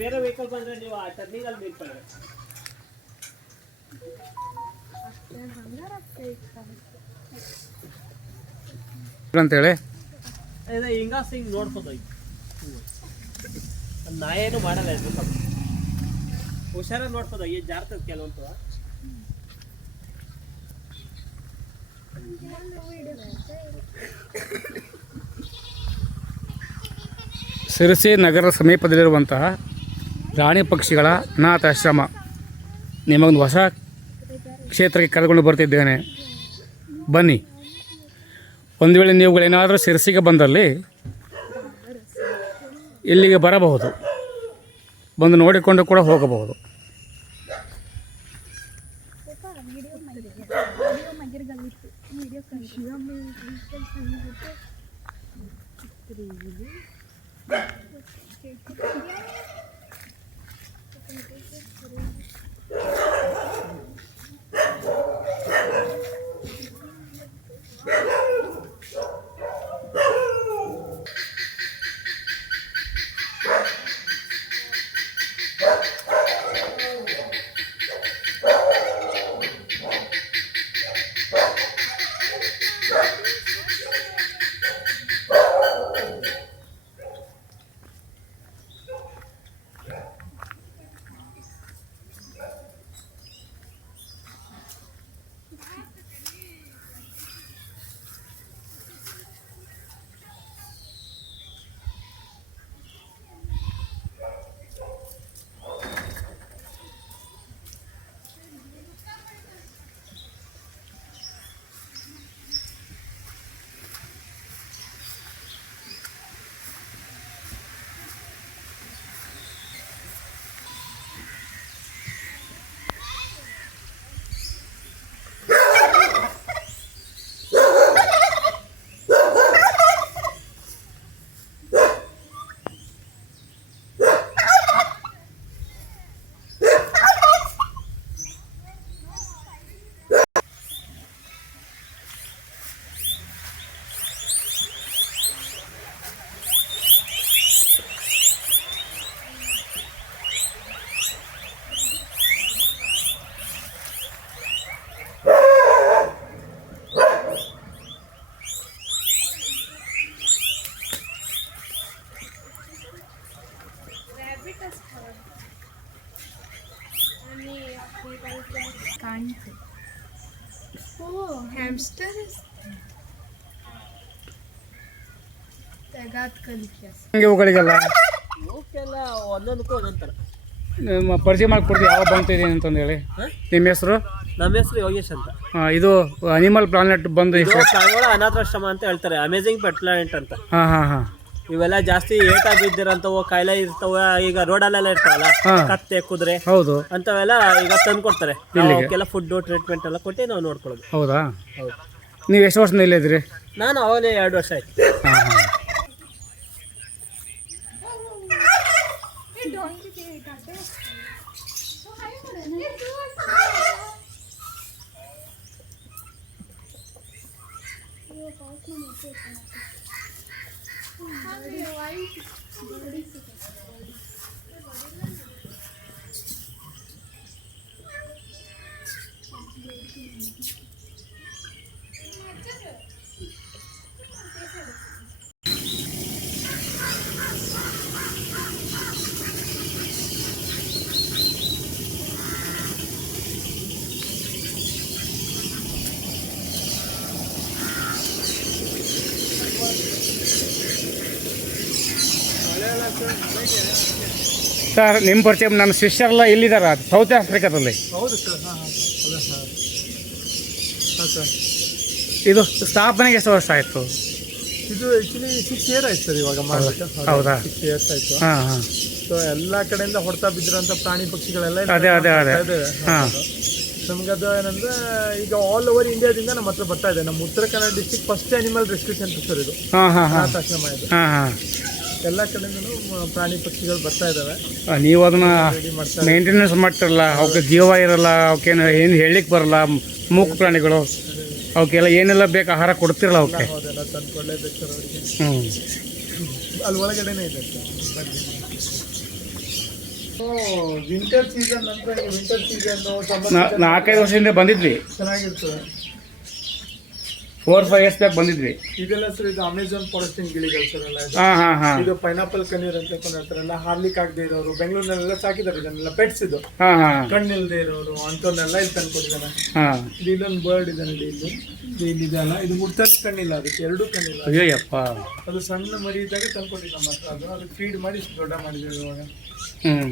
ಬೇರೆ ವೆಹಿಕಲ್ ಬಂದರೆ ನೀವು ಆ ಟರ್ನಿಂಗಲ್ಲಿ ನಿಲ್ತಾರೆ ಅಂತೇಳಿ ಹಿಂಗಾಸ್ ಹಿಂಗೆ ನೋಡ್ಬೋದು. ನಾ ಏನು ಮಾಡಲ್ಲ ಇದು ಸ್ವಲ್ಪ ಹುಷಾರಾಗಿ ನೋಡ್ಬೋದು. ಈ ಜಾರ್ತದೆ ಕೆಲವೊಂದು. ಶಿರಸಿ ನಗರ ಸಮೀಪದಲ್ಲಿರುವಂತಹ ಪ್ರಾಣಿ ಪಕ್ಷಿಗಳ ಅನಾಥಾಶ್ರಮ ನಿಮಗೊಂದು ಹೊಸ ಕ್ಷೇತ್ರಕ್ಕೆ ಕರೆದುಕೊಂಡು ಬರ್ತಿದ್ದೇನೆ. ಬನ್ನಿ. ಒಂದು ವೇಳೆ ನೀವುಗಳೇನಾದರೂ ಶಿರಸಿಗೆ ಬಂದಲ್ಲಿ ಇಲ್ಲಿಗೆ ಬರಬಹುದು, ಬಂದು ನೋಡಿಕೊಂಡು ಕೂಡ ಹೋಗಬಹುದು. ಇವುಗಳಿಗೆಲ್ಲ ಒಂದೊಂದಕ್ಕೂ ಒಂದೊಂದು ಥರ ನಿಮ್ಮ ಪರಿಚಯ ಮಾಡಿಕೊಡ್ತೀವಿ ಯಾವ ಬಂತಿದೆ ಅಂತಂದೇಳಿ. ನಿಮ್ಮ ಹೆಸರು? ನಮ್ಮ ಹೆಸರು ಯೋಗೇಶ್ ಅಂತ. ಇದು ಅನಿಮಲ್ ಪ್ಲಾನೆಟ್ ಬಂದು ಪ್ರಾಣಿಗಳ ಅನಾಥಾಶ್ರಮ ಅಂತ ಹೇಳ್ತಾರೆ. ಅಮೇಜಿಂಗ್ ಪೆಟ್ ಪ್ಲಾನೆಟ್ ಅಂತ. ಹಾಂ ಹಾಂ ಹಾಂ. ಇವೆಲ್ಲ ಜಾಸ್ತಿ ಏಟಾಗಿ ಬಿದ್ದಿರೋಂಥವು ಕಾಯಿಲೆ ಇರ್ತಾವ. ಈಗ ರೋಡಲ್ಲೆಲ್ಲ ಇರ್ತಾವಲ್ಲ, ಕತ್ತೆ ಕುದುರೆ ಹೌದು ಅಂಥವೆಲ್ಲ ಈಗ ತಂದು ಕೊಡ್ತಾರೆ. ಅವಕ್ಕೆಲ್ಲ ಫುಡ್ಡು ಟ್ರೀಟ್ಮೆಂಟ್ ಎಲ್ಲ ಕೊಟ್ಟು ನಾವು ನೋಡ್ಕೊಳ್ಳೋದು. ಹೌದಾ? ಹೌದು. ನೀವು ಎಷ್ಟು ವರ್ಷದಿಂದ ಇಲ್ಲೇ ಇದ್ರಿ? ನಾನು ಅವಾಗಲೇ 2 ವರ್ಷ ಆಯ್ತು. ಹಾಂ ಹಾಂ. ಸರ್, ನಿಮ್ಮ ಪರಿಚಯ ನನ್ನ ಶಿಷ್ಯರೆಲ್ಲ ಇಲ್ಲಿದ್ದಾರೆ ಸೌತ್ ಆಫ್ರಿಕಾದಲ್ಲಿ. ಹೌದು ಸರ್. ಹಾಂ ಹಾಂ. ಹೌದಾ ಸರ್? ಹಾಂ ಸರ್. ಇದು ಸ್ಥಾಪನೆಗೆ ಎಷ್ಟು ವರ್ಷ ಆಯಿತು? ಇದು ಆ್ಯಕ್ಚುಲಿ 6 years ಆಯ್ತು ಸರ್ ಇವಾಗ ಮಾಡಬೇಕು. ಹೌದಾ? 6 years ಆಯಿತು. ಹಾಂ ಹಾಂ. ಸೊ ಎಲ್ಲ ಕಡೆಯಿಂದ ಹೊಡ್ತಾ ಬಿದ್ದಿರೋಂಥ ಪ್ರಾಣಿ ಪಕ್ಷಿಗಳೆಲ್ಲ ಅದೇ ಅದೇ ಅದೇ. ಹಾಂ. ನಮಗದು ಏನಂದರೆ ಈಗ ಆಲ್ ಓವರ್ ಇಂಡಿಯಾದಿಂದ ನಮ್ಮ ಹತ್ರ ಬರ್ತಾ ಇದೆ. ನಮ್ಮ Uttara Kannada district first animal rescue centre sir ಇದು. ಹಾಂ ಹಾಂ ಹಾಂ. ಅನಾಥಾಶ್ರಮ ಇದು. ಹಾಂ ಹಾಂ. ಎಲ್ಲ ಕಡೆಯಿಂದನೂ ಪ್ರಾಣಿ ಪಕ್ಷಿಗಳು ಬರ್ತಾ ಇದ್ದಾವೆ. ನೀವು ಅದನ್ನ ಮೇಂಟೆನೆನ್ಸ್ ಮಾಡ್ತಿರಲ್ಲ, ಅವಕ್ಕೆ ಜೀವ ಇರಲ್ಲ, ಅವಕ್ಕೇನು ಏನು ಹೇಳಲಿಕ್ಕೆ ಬರಲ್ಲ. ಮೂಕು ಪ್ರಾಣಿಗಳು ಅವಕ್ಕೆಲ್ಲ ಏನೆಲ್ಲ ಬೇಕು ಆಹಾರ ಕೊಡ್ತಿರಲ್ಲ ಅವಕ್ಕೆ. ಹೌದೆಲ್ಲ ತಂದ್ಕೊಳ್ಳೇಬೇಕು ಸರ್ ಅವರಿಗೆ. ಹ್ಞೂ. ಅಲ್ಲಿ ಒಳಗಡೆನೇ ಇದೆ ಸರ್. ವಿಂಟರ್ ಸೀಸನ್ ನಂತರ ವಿಂಟರ್ ಸೀಸನ್ 4-5 ವರ್ಷದಿಂದ ಬಂದಿದ್ವಿ, ಚೆನ್ನಾಗಿರ್ತದೆ. 4-5 years ಬ್ಯಾಕ್ ಬಂದಿದ್ವಿ. ಇದೆಲ್ಲ ಸರ್ ಇದು ಅಮೆಝಾನ್ ಫಾರೆಸ್ಟಿಂಗ್ ಗಿಳಿಗಳು ಸರ್ ಎಲ್ಲ ಇದು. ಹಾಂ ಹಾಂ ಹಾಂ ಇದು ಪೈನಾಪಲ್ ಕಣ್ಣೀರ್ ಅಂತ ಕೊಂಡಿರ್ತಾರಲ್ಲ, ಹಾರ್ಲಿಕ್ ಆಗದೆ ಇರೋರು ಬೆಂಗಳೂರಿನಲ್ಲೆಲ್ಲ ಸಾಕಿದ್ದಾರೆ ಇದನ್ನೆಲ್ಲ ಪೆಟ್ಸ್ ಇದು. ಹಾಂ ಹಾಂ ಕಣ್ಣಿಲ್ದೇ ಇರೋರು ಅಂಥವ್ರನ್ನೆಲ್ಲ ಇಲ್ಲಿ ತಂದ್ಕೊಟ್ಟಿದ್ದಾನೆ. ಹಾಂ ಇದು ಇಲ್ಲೊಂದು ಬರ್ಡ್ ಇದೆ ನೋಡಿ, ಇಲ್ಲಿ ಇದೆಲ್ಲ ಇದು ಮುಟ್ಟಾನೆ ಕಣ್ಣಿಲ್ಲ, ಅದಕ್ಕೆ 2 ಕಣ್ಣಿಲ್ಲ. ಅಯ್ಯಪ್ಪ. ಅದು ಸಣ್ಣ ಮರಿ ಇದ್ದಾಗ ತಂದ್ಕೊಟ್ಟಿದ್ದ ನಮ್ಮ ಹತ್ರ. ಅದಕ್ಕೆ ಫೀಡ್ ಮಾಡಿ ಇಷ್ಟು ದೊಡ್ಡ ಮಾಡಿದ್ದೇವೆ ಇವಾಗ. ಹ್ಞೂ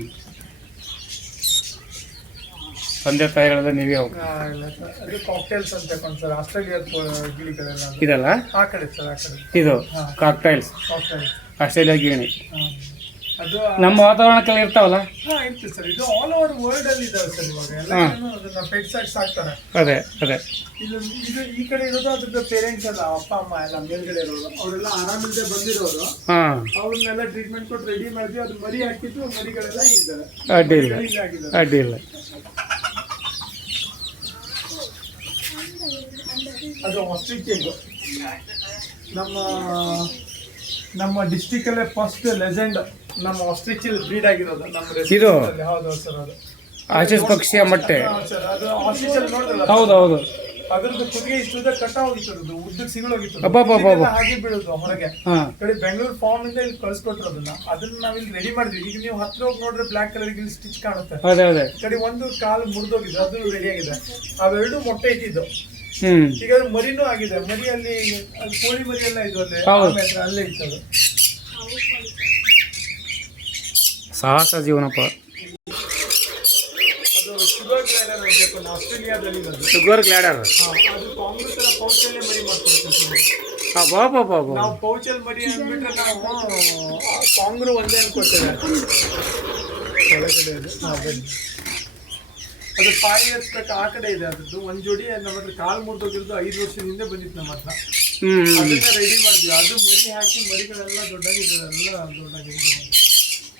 ತಂದೆ ತಾಯಿಗಳದ ನೀವೇ ಹೋಗಿ ಇಲ್ಲ ಸರ್, ಅದು ಕಾಕ್ಟೇಲ್ಸ್ ಅಂತ ತಗೊಂಡು ಸರ್, ಆಸ್ಟ್ರೇಲಿಯಾದ ಗಿಳಿಗಳೆಲ್ಲ ಅದು. ಇದಲ್ಲ ಆ ಕಡೆ ಸರ್, ಆ ಕಡೆ ಇದು ಕಾಕ್ಟೈಲ್ಸ್ ಕಾಕ್ಟೇಲ್ಸ್. ಆಸ್ಟ್ರೇಲಿಯಾ ಗಿಣಿ ಅದು ನಮ್ಮ ವಾತಾವರಣಕ್ಕೆಲ್ಲ ಇರ್ತಾವಲ್ಲ. ಇರ್ತದೆ ಸರ್. ಇದು ಆಲ್ ಓವರ್ ವರ್ಲ್ಡ್ ಅಲ್ಲಿ ಇದಾವೆ ಸರ್ ಇವಾಗ ಎಲ್ಲ. ಅದನ್ನ ಪೆಟ್ಸ್ ಆಗಿ ಸಾಕ್ತಾರೆ. ಅದೇ ಅದೇ ಇದು ಈ ಕಡೆ ಇರೋದು ಅದ್ರದ್ದು ಪೇರೆಂಟ್ಸ್ ಅಲ್ಲ, ಅಪ್ಪ ಅಮ್ಮ ಎಲ್ಲ ಮೇಲ್ಗಡೆ ಇರೋರು, ಅವರೆಲ್ಲ ಆರಾಮಿಲ್ಲದೆ ಬಂದಿರೋರು. ಹಾಂ ಅವ್ರನ್ನೆಲ್ಲ ಟ್ರೀಟ್ಮೆಂಟ್ ಕೊಟ್ಟು ರೆಡಿ ಮಾಡಿದ್ವಿ. ಅದು ಮರಿ ಹಾಕಿದ್ದು, ಮರಿಗಳೆಲ್ಲ ಇದ್ದಾರೆ. ಅಡ್ಡಿ ಇಲ್ಲ ಆಗಿದ್ದಾರೆ. ಅಡ್ಡಿ ಇಲ್ಲ. ಅದು ಆಸ್ಟ್ರಿಚ್ ಎಗ್. ನಮ್ಮ ಡಿಸ್ಟಿಕ್ ಅಲ್ಲೇ ಫಸ್ಟ್ ಲೆಜೆಂಡ್ ನಮ್ಮ ಆಸ್ಟ್ರಿಚ್ ಬ್ರೀಡ್ ಆಗಿರೋದು ನಮ್ಮ ಇದು? ಹೌದು ಸರ್. ಅದು ಆಶೀಸ್ ಪಕ್ಷಿಯ ಮೊಟ್ಟೆ. ಸರ್, ಅದು ಆಸ್ಟ್ರಿಚ್ ಅಲ್ಲಿ ನೋಡಿದ್ರಲ್ಲ, ಹೌದು ಹೌದು. ಅದ್ರದ್ದು ಕುತ್ತಿಗೆ ಇಷ್ಟು ಕಟ್ಟ ಹೋಗಿತ್ತು, ಅದು ಉದ್ದಕ್ಕೆ ಸಿಗೋಗಿತ್ತು, ಅಬ್ಬಬ್ಬಬ್ಬ. ಹಾಗೆ ಬೀಳುದು ಹೊರಗೆ. ಹಾಂ ಕಡೆ ಬೆಂಗಳೂರು ಫಾರ್ಮ್ ಇಂದ ಇಲ್ಲಿ ಕಳ್ಸಿಕೊಟ್ರು ಅದನ್ನ ನಾವಿಲ್ಲಿ ರೆಡಿ ಮಾಡಿದ್ವಿ. ಈಗ ನೀವು ಹತ್ರ ಹೋಗಿ ನೋಡ್ರೆ ಬ್ಲಾಕ್ ಕಲರ್ ಇಲ್ಲಿ ಸ್ಟಿಚ್ ಕಾಣುತ್ತೆ. ಅದೇ ಅದೇ. ಕಡೆ ಒಂದು ಕಾಲು ಮುರಿದೋಗಿದೆ, ಅದು ರೆಡಿ ಆಗಿದೆ. ಅವೆರಡು ಮೊಟ್ಟೆ ಇಟ್ಟಿದ್ದು. ಹ್ಞೂ ಈಗ ಅದು ಮರಿನೂ ಆಗಿದೆ. ಮರಿಯಲ್ಲಿ ಅದು ಕೋಳಿ ಮರಿ ಎಲ್ಲ ಇದು ಅಲ್ಲೇ ಅಲ್ಲೇ ಇತ್ತು. ಅದು ಸಾಹಸ ಜೀವನಪ್ಪ. ಅದು ಶುಗರ್ ಗ್ಲೈಡರ್ ಅಂತ ಆಸ್ಟ್ರೇಲಿಯಾದಲ್ಲಿ ಇರೋದು. ಶುಗರ್ ಗ್ಲ್ಯಾಡರ್. ಅದು ಕಾಂಗ್ರೆಸ್ ಎಲ್ಲ ಪೌಚಲ್ಲೇ ಮರಿ ಮಾಡ್ಕೊಳ್ತೀವಿ. ಬಾಬಾ ನಾವು ಪೌಚಲ್ಲಿ ಮರಿ ಅಂದ್ಬಿಟ್ರೆ ನಾವು ಕಾಂಗ್ರು ಒಂದೇ ಅನ್ಕೊಳ್ತೇವೆ. ಒಳಗಡೆ ಅದು 5 years ತನಕ ಆ ಕಡೆ ಇದೆ. ಅದ್ರದ್ದು ಒಂದು ಜೋಡಿ ನಮ್ಮ ಹತ್ರ ಕಾಲು ಮುರಿದೋಗಿರೋದು 5 ವರ್ಷದ ಹಿಂದೆ ಬಂದಿತ್ತು ನಮ್ಮ ಹತ್ರ. ಅದನ್ನ ರೆಡಿ ಮಾಡಿದ್ವಿ. ಅದು ಮರಿ ಹಾಕಿ ಮರಿಗಳೆಲ್ಲ ದೊಡ್ಡಾಗಿದ್ದೆಲ್ಲ ದೊಡ್ಡಾಗಿದೆ.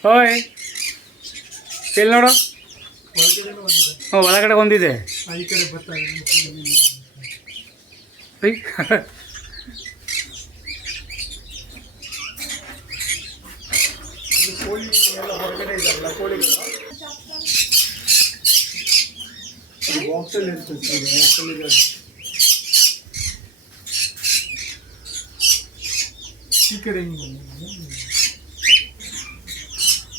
ಹೋಯ್ ಇಲ್ಲಿ ನೋಡು, ಒಳಗಡೆನೂ ಒಂದಿದೆ. ಒಳಗಡೆ ಒಂದಿದೆ. ಈ ಕಡೆ ಬರ್ತಾ ಇದೆ. ಇದು ಕೋಳಿ ಎಲ್ಲ ಹೊರಗಡೆ ಇದಾವಲ್ಲ ಕೋಳಿಗಳು, ಬಾಕ್ಸಲ್ಲಿ ಇರ್ತದೆ ಸರ್. ಬಾಕ್ಸಲ್ಲಿ ಇದೆ. ಈ ಕಡೆ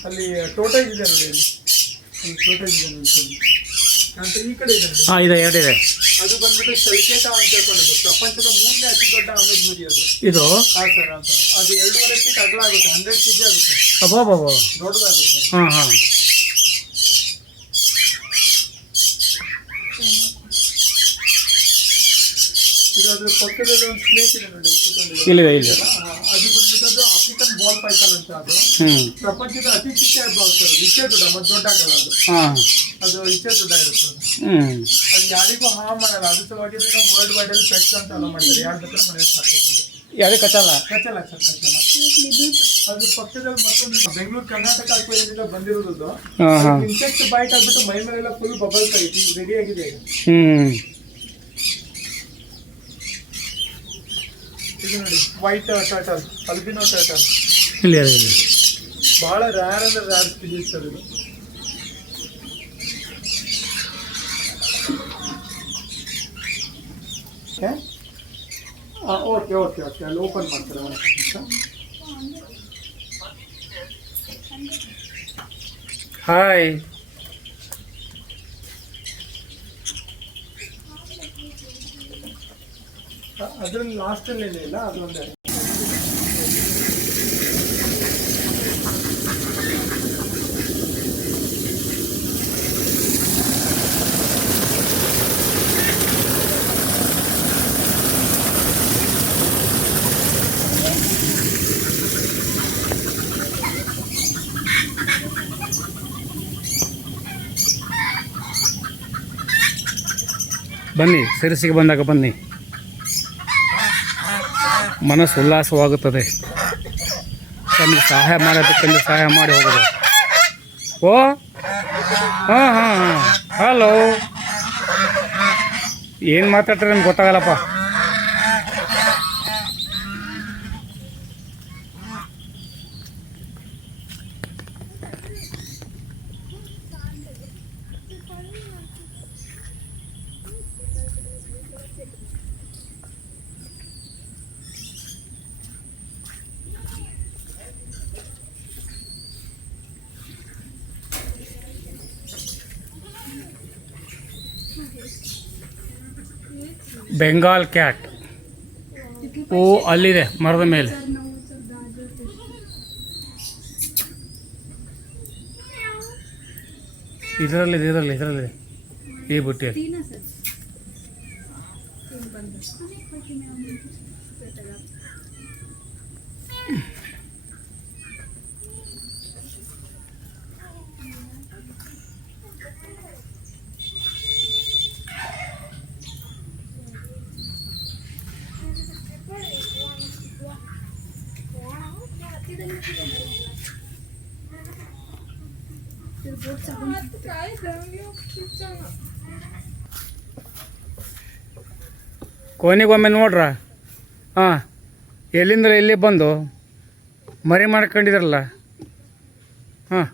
ಅಲ್ಲಿ ಟೋಟೇಜ್ ಇದೆ ನೋಡಿ, ಅಲ್ಲಿ ಟೋಟೇಜ್ ಇದೆ ನೋಡಿ ಅಂತ. ಈ ಕಡೆ ಇದೆ ನೋಡಿ. ಹಾಂ ಇದೆ, ಎರಡಿದೆ. ಅದು ಬಂದ್ಬಿಟ್ಟು ಸಲ್ಕೇಟ ಅಂತ ಹೇಳ್ಕೊಂಡಿದ್ದು, ಪ್ರಪಂಚದ 3ನೇ ಅತಿ ದೊಡ್ಡ ಆಮೇಜ್ ಮರಿ ಅದು. ಇದು ಹಾಂ ಸರ್, ಅಂತ ಅದು 2.5 feet ಅಗಲ ಆಗುತ್ತೆ, 100 kg ಆಗುತ್ತೆ, ಅಬ್ಬಾ. ದೊಡ್ಡದಾಗುತ್ತೆ. ಹಾಂ ಹಾಂ. ಈಗ ಅದ್ರ ಪಕ್ಕದಲ್ಲಿ ಒಂದು ಸ್ನೇಕ್ ಇದೆ ನೋಡಿ, ಇಲ್ಲಿದೆ ಇಲ್ಲಿ. ಅದು ಬಂದ್ಬಿಟ್ಟು ಅದು ಆಫ್ರಿಕನ್ ಬಾಲ್ ಪೈಥಾನ್ ಅಂತ. ಅದು ಪ್ರಪಂಚದ ಅತಿ ಚಿಕ್ಕ ಬಾಲ್ ಸರ್. ಅದು ಇಷ್ಟೇ ದೊಡ್ಡ, ಮತ್ತೆ ದೊಡ್ಡ ಆಗಲ್ಲ ಅದು. ಅದು ಇಷ್ಟೇ ದೊಡ್ಡ ಇರುತ್ತೆ ಅದು. ಅದು ಯಾರಿಗೂ ಹಾರ್ಮ್ ಮಾಡಲ್ಲ. ಅದ್ರ ಸಲುವಾಗಿ ವರ್ಲ್ಡ್ ವೈಡ್ ಅಲ್ಲಿ ಪೆಟ್ಸ್ ಅಂತ ಅಲ್ಲ ಮಾಡಿದ್ದಾರೆ. ಯಾರು ಬೇಕಾದ್ರೆ ಮನೇಲಿ ಸಾಕೋಬಹುದು. ಯಾವ್ದು ಕಚ್ಚಲ್ಲ ಸರ್, ಕಚ್ಚಲ್ಲ. ಅದು ಪಕ್ಕದಲ್ಲಿ ಮತ್ತೊಂದು ಬೆಂಗಳೂರು ಕರ್ನಾಟಕ ಅಕ್ವೇರಿಯಂನಿಂದ ಬಂದಿರೋದು. ಇನ್ಸೆಕ್ಟ್ ಬೈಟ್ ಆಗ್ಬಿಟ್ಟು ಮೈ ಮೇಲೆಲ್ಲ ಫುಲ್ ಬಬಲ್ಸ್ ಆಗಿದೆ. ಈಗ ರೆಡಿ ಆಗಿದೆ. ಇದು ನೋಡಿ, ವೈಟ್ ಟರ್ಟಲ್, ಅಲ್ಬಿನೋ ಟರ್ಟಲ್. ಬಹಳ ರ್ಯಾರ್ ಅಂದ್ರೆ ರ್ಯಾರ್ ಸ್ಪೀಸೀಸ್ ಸರ್ ಇದು. ಓಕೆ ಅಲ್ಲಿ ಓಪನ್ ಮಾಡ್ತಾರೆ ಒಂದು ನಿಮಿಷ. ಹಾಯ್. ಅದ್ರಲ್ಲಿ ಲಾಸ್ಟಲ್ಲಿ ಏನಿಲ್ಲ, ಅದೊಂದೇ. ಬನ್ನಿ, ಸಿರಸಿಗೆ ಬಂದಾಗ ಬನ್ನಿ, ಮನಸ್ಸು ಉಲ್ಲಾಸವಾಗುತ್ತದೆ. ತಮಗೆ ಸಹಾಯ ಮಾಡೋದಕ್ಕೆಂದು ಸಹಾಯ ಮಾಡಿ ಹೋಗೋದು. ಓ ಹಾಂ ಹಲೋ, ಏನು ಮಾತಾಡ್ತಾರೆ ನಮ್ಗೆ ಗೊತ್ತಾಗಲ್ಲಪ್ಪ. ಬೆಂಗಾಲ್ ಕ್ಯಾಟ್. ಓ ಅಲ್ಲಿದೆ ಮರದ ಮೇಲೆ. ಇದರಲ್ಲಿ ಈ ಬುಟ್ಟಿಯಲ್ಲಿ. ಕೊನೆಗೊಮ್ಮೆ ನೋಡ್ರ. ಹಾಂ, ಎಲ್ಲಿಂದ ಇಲ್ಲಿ ಬಂದು ಮರಿ ಮಾಡ್ಕೊಂಡಿದ್ರಲ್ಲ. ಹಾಂ,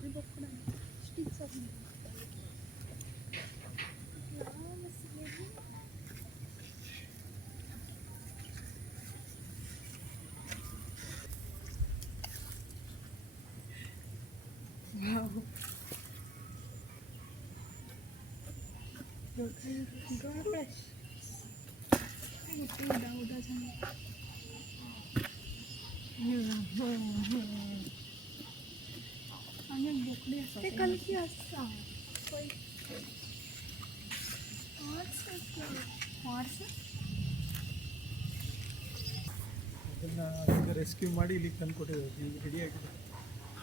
ರೆಸ್ಕ್ಯೂ ಮಾಡಿ ಇಲ್ಲಿ ತಂದು ಕೊಟ್ಟಿದ್ದೀವಿ, ರೆಡಿ ಆಗಿದೆ.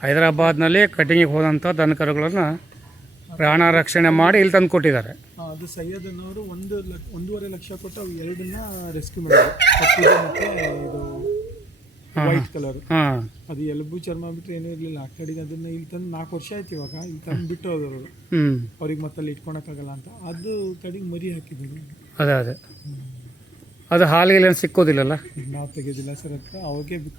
ಹೈದರಾಬಾದ್ನಲ್ಲಿ ಕಟಿಂಗಿಗೆ ಹೋದಂಥ ದನಕರುಗಳನ್ನು ಪ್ರಾಣ ರಕ್ಷಣೆ ಮಾಡಿ ಇಲ್ಲಿ ತಂದು ಕೊಟ್ಟಿದ್ದಾರೆ. ಅದು ಸೈಯದ್ ಅನ್ನೋರು 1.5 ಲಕ್ಷ ಕೊಟ್ಟು ಅವು ಎರಡನ್ನ ರೆಸ್ಕ್ಯೂ ಮಾಡಿದ್ರು. ಕಪ್ಪು ಮತ್ತೆ ಇದು ವೈಟ್ ಕಲರ್. ಅದು ಎಲುಬು ಚರ್ಮ ಬಿಟ್ಟರೆ ಏನೂ ಇರಲಿಲ್ಲ. ಆ ಕಡೆಗೆ ಅದನ್ನ ಇಲ್ಲಿ ತಂದು 4 ವರ್ಷ ಆಯ್ತು ಇವಾಗ. ಇಲ್ಲಿ ತಂದು ಬಿಟ್ಟು ಹೋದವರು ಅವ್ರಿಗೆ ಮತ್ತಲ್ಲಿ ಇಟ್ಕೊಳಕ್ಕಾಗಲ್ಲ ಅಂತ ಅದು ಕಡೆಗೆ ಮರಿ ಹಾಕಿದ್ರು. ಅದೇ ಅದು ಹಾಲಿಗೆ ಸಿಕ್ಕೋದಿಲ್ಲಲ್ಲ, ನಾವು ತೆಗೆಯೋದಿಲ್ಲ ಸರ್ ಅಂತ ಅವಾಗೇ ಬಿಟ್ಟು